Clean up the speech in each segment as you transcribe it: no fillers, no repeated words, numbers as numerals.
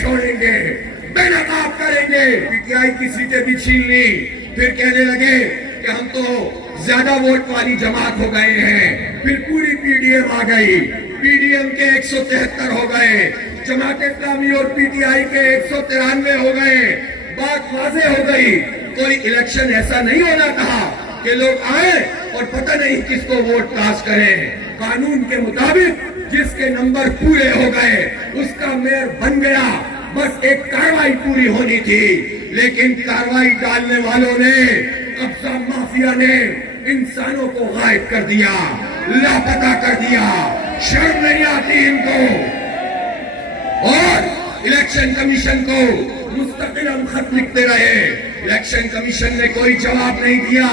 چھوڑیں گے، بے نقاب کریں گے۔ پی ٹی آئی کی سیٹیں بھی چھین لی، پھر کہنے لگے کہ ہم تو زیادہ ووٹ والی جماعت ہو گئے ہیں، پھر پوری پی ڈی ایم آ گئی، پی ڈی ایم کے 173 ہو گئے، جماعت اسلامی اور پی ٹی آئی کے 193 ہو گئے۔ بات واضح ہو گئی، کوئی الیکشن ایسا نہیں ہونا تھا کہ لوگ آئیں اور پتہ نہیں کس کو ووٹ کاسٹ کریں۔ قانون کے مطابق جس کے نمبر پورے ہو گئے اس کا میئر بن گیا، بس ایک کاروائی پوری ہونی تھی، لیکن کاروائی ڈالنے والوں نے، قبضہ مافیا نے انسانوں کو غائب کر دیا، لاپتہ کر دیا۔ شرم نہیں آتی ان کو؟ اور الیکشن کمیشن کو مستقل ہم خط لکھتے رہے، الیکشن کمیشن نے کوئی جواب نہیں دیا۔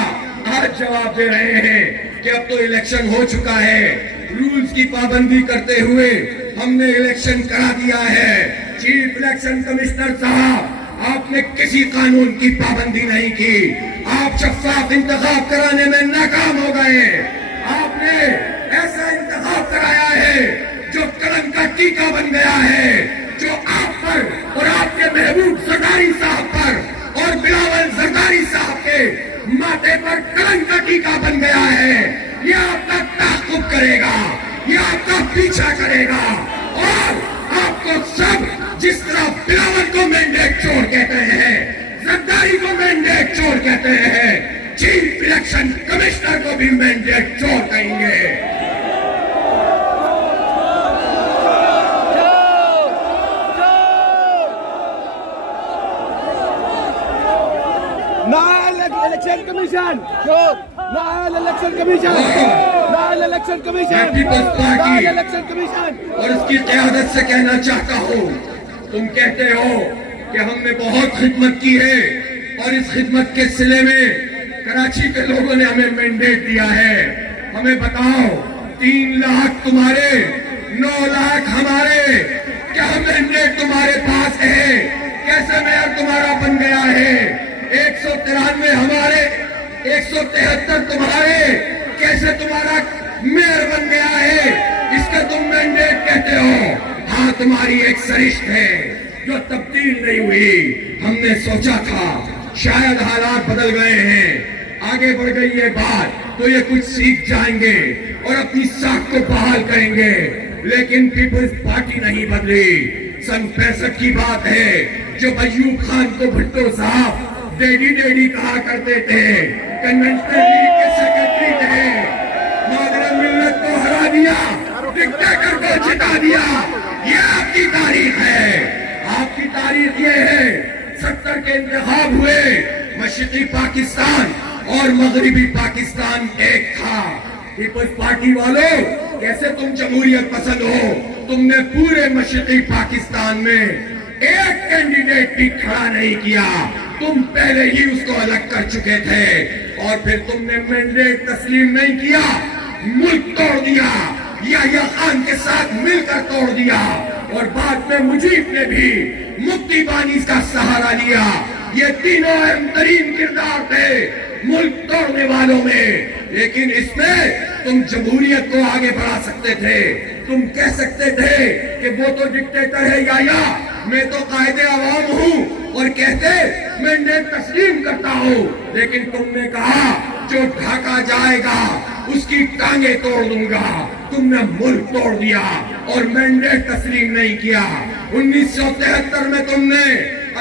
آج جواب دے رہے ہیں کہ اب تو الیکشن ہو چکا ہے، رولز کی پابندی کرتے ہوئے ہم نے الیکشن کرا دیا ہے۔ چیف الیکشن کمشنر صاحب، آپ نے کسی قانون کی پابندی نہیں کی، آپ شفاف انتخاب کرانے میں ناکام ہو گئے۔ آپ نے ایسا انتخاب کرایا ہے جو قلم کا ٹیکا بن گیا ہے، جو آپ پر اور آپ کے محبوب زرداری صاحب پر اور بلاول زرداری صاحب کے ماتھے پر قلم کا ٹیکا بن گیا ہے۔ یہ آپ کا تعاقب کرے گا، یہ آپ کا پیچھا کرے گا، اور آپ کو سب جس طرح بلاول کو مینڈیٹ چور کہتے ہیں، زرداری کو مینڈیٹ چور کہتے ہیں، چیف الیکشن کمشنر کو بھی مینڈیٹ چور کہیں گے۔ Election commission, election commission, election commission, election commission. اور اس کی قیادت سے کہنا چاہتا ہوں، تم کہتے ہو کہ ہم نے بہت خدمت کی ہے اور اس خدمت کے صلے میں کراچی کے لوگوں نے ہمیں مینڈیٹ دیا ہے۔ ہمیں بتاؤ، 3 لاکھ تمہارے، 9 لاکھ ہمارے، کیا مینڈیٹ تمہارے پاس ہے؟ کیسے میئر تمہارا بن گیا ہے؟ 193 ہمارے، 173 تمہارے، کیسے تمہارا میئر بن گیا ہے؟ اس کا تم مینڈیٹ کہتے ہو؟ ہاں، تمہاری ایک سرشت ہے جو تبدیل نہیں ہوئی۔ ہم نے سوچا تھا شاید حالات بدل گئے ہیں، آگے بڑھ گئی یہ بات تو یہ کچھ سیکھ جائیں گے اور اپنی ساکھ کو بحال کریں گے، لیکن پیپلز پارٹی نہیں بدلی۔ سن 65 کی بات ہے، جب ایوب خان کو بھٹو صاحب ڈیڈی ڈیڈی کہا کرتے تھے، کنونشنل لیگ کے سیکرٹری تھے، نوجوان ملت کو ہرا دیا، ڈکٹیٹر کو جتا دیا۔ یہ آپ کی تاریخ ہے، آپ کی تاریخ یہ ہے۔ 70 کے انتخاب ہوئے، مشرقی پاکستان اور مغربی پاکستان ایک تھا۔ پیپلز پارٹی والوں، کیسے تم جمہوریت پسند ہو؟ تم نے پورے مشرقی پاکستان میں ایک کینڈیڈیٹ بھی کھڑا نہیں کیا، تم پہلے ہی اس کو الگ کر چکے تھے، اور پھر تم نے مینڈیٹ تسلیم نہیں کیا، ملک توڑ دیا، یحییٰ خان کے ساتھ مل کر توڑ دیا، اور بعد میں مجیب نے بھی مفتی بانی کا سہارا لیا۔ یہ تینوں اہم ترین کردار تھے ملک توڑنے والوں میں، لیکن اس میں تم جمہوریت کو آگے بڑھا سکتے تھے۔ تم کہہ سکتے تھے کہ وہ تو ڈکٹیٹر ہے یحییٰ، میں تو قائد عوام ہوں، اور کہتے مینڈیٹ تسلیم کرتا ہوں، لیکن تم نے کہا جو ڈھاکہ جائے گا اس کی ٹانگیں توڑ دوں گا۔ تم نے ملک توڑ دیا اور مینڈیٹ تسلیم نہیں کیا۔ 1973 میں تم نے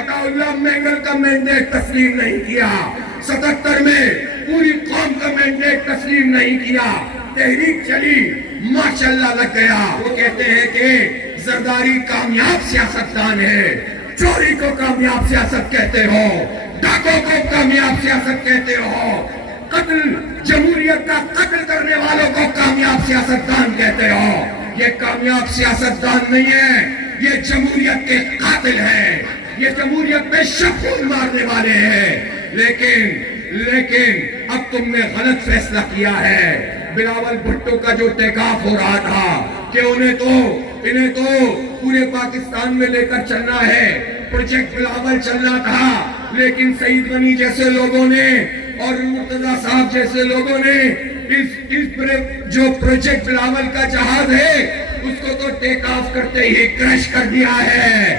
عطا اللہ مینگل کا مینڈیٹ تسلیم نہیں کیا، 77 میں پوری قوم کا مینڈیٹ تسلیم نہیں کیا۔ تحریک چلی، ماشاءاللہ لگ گیا۔ وہ کہتے ہیں کہ زرداری کامیاب سیاستدان ہے، چوری کو کامیاب سیاست کہتے ہو، ڈاکوں کو کامیاب سیاست کہتے ہو، قتل، جمہوریت کا قتل کرنے والوں کو کامیاب سیاستدان کہتے ہو۔ یہ کامیاب سیاستدان نہیں ہے، یہ جمہوریت کے قاتل ہیں، یہ جمہوریت میں شب خون مارنے والے ہیں۔ لیکن اب تم نے غلط فیصلہ کیا ہے۔ بلاول بھٹو کا جو ٹیک آف ہو رہا تھا کہ انہیں تو پورے پاکستان میں لے کر چلنا ہے، پروجیکٹ بلاول چلنا تھا، لیکن سعید غنی جیسے لوگوں نے اور مرتضی صاحب جیسے لوگوں نے جو پروجیکٹ بلاول کا جہاز ہے اس کو تو ٹیک آف کرتے ہی کرش کر دیا ہے۔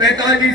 45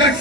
10